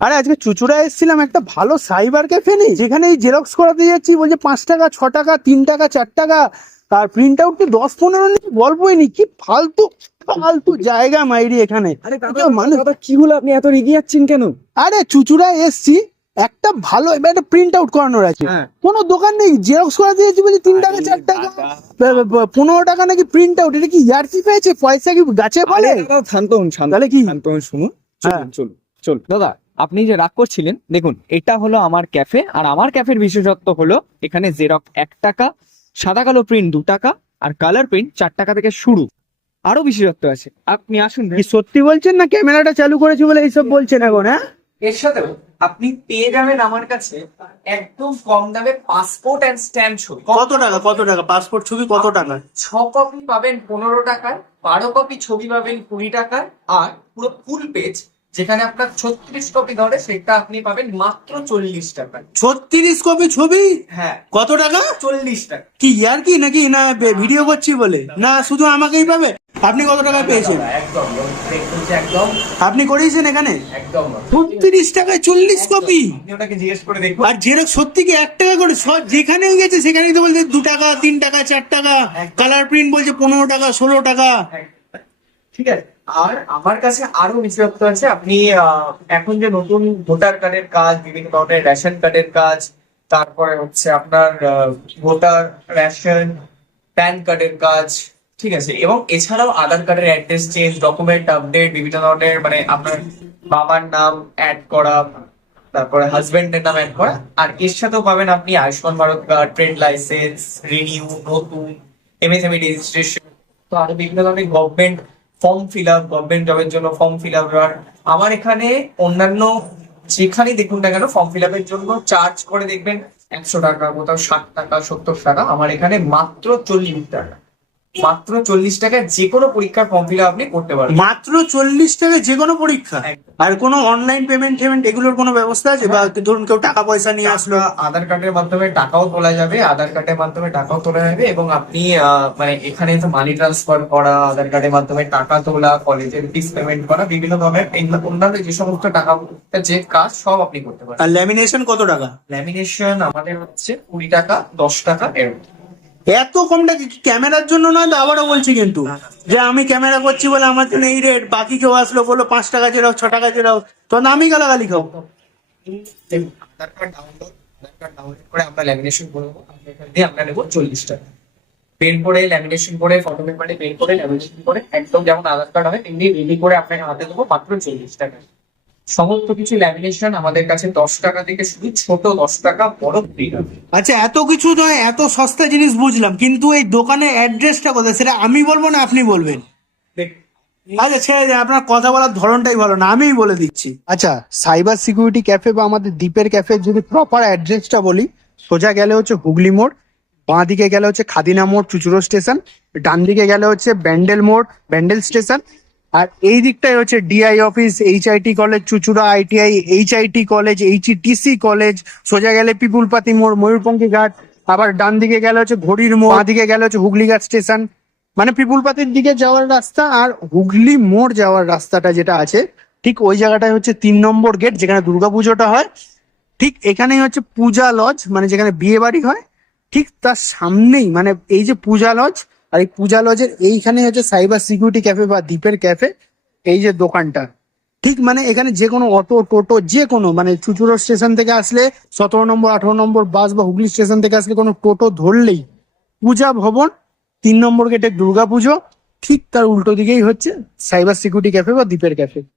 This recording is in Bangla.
আরে আজকে চুচুড়া এসেছিলাম, একটা ভালো সাইবার ক্যাফে নেই যেখানে এই জেরক্স করাতে যাচ্ছি বলছে 5 টাকা 6 টাকা 3 টাকা 4 টাকা, আর প্রিন্ট আউট তো 10-15 নেই, গল্পই নেই। কি ফালতু ফালতু জায়গা মাইরি এখানে। আরে কেউ মানুষ দাদা কি হলো, আপনি এত রেগে যাচ্ছেন কেন? আরে চুচুড়া এসছি, একটা ভালো এবার একটা প্রিন্ট আউট করানোর আছে, হ্যাঁ। কোনো দোকান নেই। জেরক্স করাতে যাচ্ছি বলছে 3 টাকা 4 টাকা, 15 টাকা নাকি প্রিন্ট আউট। এটা কি ইয়ারকি পেয়েছে? পয়সা কি গাছে আরে ফলে? দাদা শান্ত হন, তাহলে কি? শান্ত হন, শুনুন। হ্যাঁ। চলুন দাদা, আপনি যে রাগ করছিলেন, দেখুন এটা হলো আমার ক্যাফে, আর আমার ক্যাফের বিশেষত্ব হলো এখানে জেরক্স 1 টাকা, সাদা কালো প্রিন্ট 2 টাকা, আর কালার প্রিন্ট 4 টাকা থেকে শুরু। আরো বিশেষত্ব আছে, আপনি আসুন। কি সত্যি বলছেন না ক্যামেরাটা চালু করেছি বলে এইসব বলছেন এখন? হ্যাঁ, এর সাথেও আপনি পেয়ে যাবেন আমার কাছে একদম কম দামে পাসপোর্ট এন্ড স্ট্যাম্প ছবি। কত টাকা? কত টাকা পাসপোর্ট ছবি? কত টাকা? 6 কপি পাবেন 15 টাকায়, 12 কপি ছবি পাবেন 20 টাকায়, আর পুরো ফুল পেজ যেখানে আপনার 36 কপি ধরে সেটা আপনি পাবেন মাত্র 40 টাকায়। 36 কপি ছবি? হ্যাঁ, কত টাকা? 40 টাকা। কি ইয়ার কি নাকি না ভিডিও করছি বলে? না শুধু আমাকেই পাবে? আপনি কত টাকা পেয়েছেন? একদম একদম আপনি করিয়েছেন এখানে একদম 36 টাকায় 40 কপি? আপনি ওটাকে জিজ্ঞেস করে দেখুন। আর জেরক্স সত্যি কি 1 টাকা করে? যেখানেও গেছে সেখানেই তো বলছে 2 টাকা 3 টাকা 4 টাকা, কালার প্রিন্ট বলছে 15 টাকা 16 টাকা। ঠিক আছে, আর আমার কাছে আরো বিশেষত্ব আছে। আপনি এখন যে নতুন ভোটার কার্ডের কাজ, বিভিন্ন ধরনের রেশন কার্ডের কাজ, তারপরে হচ্ছে আপনার ভোটার রেশন প্যান কার্ডের কাজ, ঠিক আছে, এবং এছাড়াও আধার কার্ডের অ্যাড্রেস চেঞ্জ, ডকুমেন্ট আপডেট, বিভিন্ন ধরনের মানে আপনার বাবার নাম অ্যাড করা, তারপরে হাজবেন্ডের নাম অ্যাড করা, আর এর সাথেও পাবেন আপনি Ayushman Bharat card, trade licence renew, নতুন এমএসএমই রেজিস্ট্রেশন, তো আরো বিভিন্ন ধরনের government form fill up, government জবের জন্য ফর্ম ফিল আপ। আর আমার এখানে অন্যান্য যেখানেই দেখুন না কেন ফর্ম ফিল আপের জন্য চার্জ করে দেখবেন 100 টাকা, কোথাও 60 টাকা 70 টাকা। আমার এখানে মাত্র 40 টাকা, মাত্র 40 টাকায় যে কোনো পরীক্ষার ফর্ম ফিল আপ আপনি করতে পারবেন। মাত্র 40 টাকায় যে কোনো পরীক্ষা? একদম। আর কোনো অনলাইন পেমেন্ট এগুলোর কোনো ব্যবস্থা আছে? বা ধরুন কেউ টাকা পয়সা নিয়ে আসলো? আধার কার্ডের মাধ্যমে টাকাও তোলা যাবে, আধার কার্ডের মাধ্যমে টাকাও তোলা যাবে, এবং আপনি মানে এখানে তো মানি ট্রান্সফার করা, আধার কার্ডের মাধ্যমে টাকা তোলা, কলেজের ফিস পেমেন্ট করা, বিভিন্ন ধরনের অন্যান্য যে সমস্ত টাকা যে কাজ সব আপনি করতে পারেন। আর ল্যামিনেশন কত টাকা? ল্যামিনেশন আমাদের হচ্ছে 20 টাকা 10 টাকা এরকম। এত কমটা কি ক্যামেরার জন্য নয় তো? আবারও বলছি কিন্তু যে আমি ক্যামেরা করছি বলে আমার জন্য এই রেট, বাকি কেউ আসলো বললো 5 টাকা জেরাও 6 টাকা জেরাও, তখন আমি গালাগালি খাবো। আধার কার্ড ডাউনলোড করে আমরা ল্যামিনেশন করবো, এখান দিয়ে আমরা নেবো 40 টাকা। বের করে ল্যামিনেশন করে, ফটো পেপারে বের করে ল্যামিনেশন করে, একদম যেমন আধার কার্ড হয় তেমনি রেডি করে আপনাকে হাতে দেবো মাত্র 40 টাকা। সমস্ত কিছু ল্যামিনেশন আমাদের কাছে 10 টাকা থেকে শুরু, ছোট 10 টাকা, বড় 20 টাকা। আচ্ছা, এত কিছু নয়, এত সস্তা জিনিস বুঝলাম, কিন্তু এই দোকানের অ্যাড্রেসটা কোথায় সেটা আমি বলবো না আপনি বলবেন? আচ্ছা ছেড়ে যান, আপনার কথা বলার ধরনটাই ভালো না, আমিই বলে দিচ্ছি। আচ্ছা, সাইবার সিকিউরিটি ক্যাফে বা আমাদের দ্বীপের ক্যাফে যদি প্রপার অ্যাড্রেসটা বলি, সোজা গেলে হচ্ছে হুগলি মোড়, বাঁ দিকে গেলে হচ্ছে খাদিনা মোড় চুচুড়ো স্টেশন, ডান দিকে গেলে হচ্ছে ব্যান্ডেল মোড় ব্যান্ডেল স্টেশন, আর এই দিকটাই হচ্ছে DI office, HIT college Chuchura, ITI, HIT college, HTC college. সোজা গেলে পিপুলপাতি মোড়, ময়ূরপঙ্খী ঘাট, আবার ডান দিকে গেলে হচ্ছে ঘড়ির মোড়, বাঁ দিকে গেলে হচ্ছে হুগলিঘাট স্টেশন। মানে পিপুলপাতির দিকে যাওয়ার রাস্তা আর হুগলি মোড় যাওয়ার রাস্তাটা যেটা আছে, ঠিক ওই জায়গাটায় হচ্ছে 3 নম্বর গেট, যেখানে দুর্গাপুজোটা হয়। ঠিক এখানেই হচ্ছে পূজা লজ, মানে যেখানে বিয়ে বাড়ি হয়, ঠিক তার সামনেই মানে এই যে পূজা লজ, আর এই পূজা লজের এইখানে হচ্ছে সাইবার সিকিউরিটি ক্যাফে বা দ্বীপের ক্যাফে, এই যে দোকানটা। ঠিক মানে এখানে যে কোনো অটো টোটো যে কোনো, মানে চুচুড়ো স্টেশন থেকে আসলে 17 নম্বর 18 নম্বর বাস, বা হুগলি স্টেশন থেকে আসলে কোনো টোটো ধরলেই পূজা ভবন, 3 নম্বর গেটে দুর্গাপুজো, ঠিক তার উল্টো দিকেই হচ্ছে সাইবার সিকিউরিটি ক্যাফে বা দ্বীপের ক্যাফে।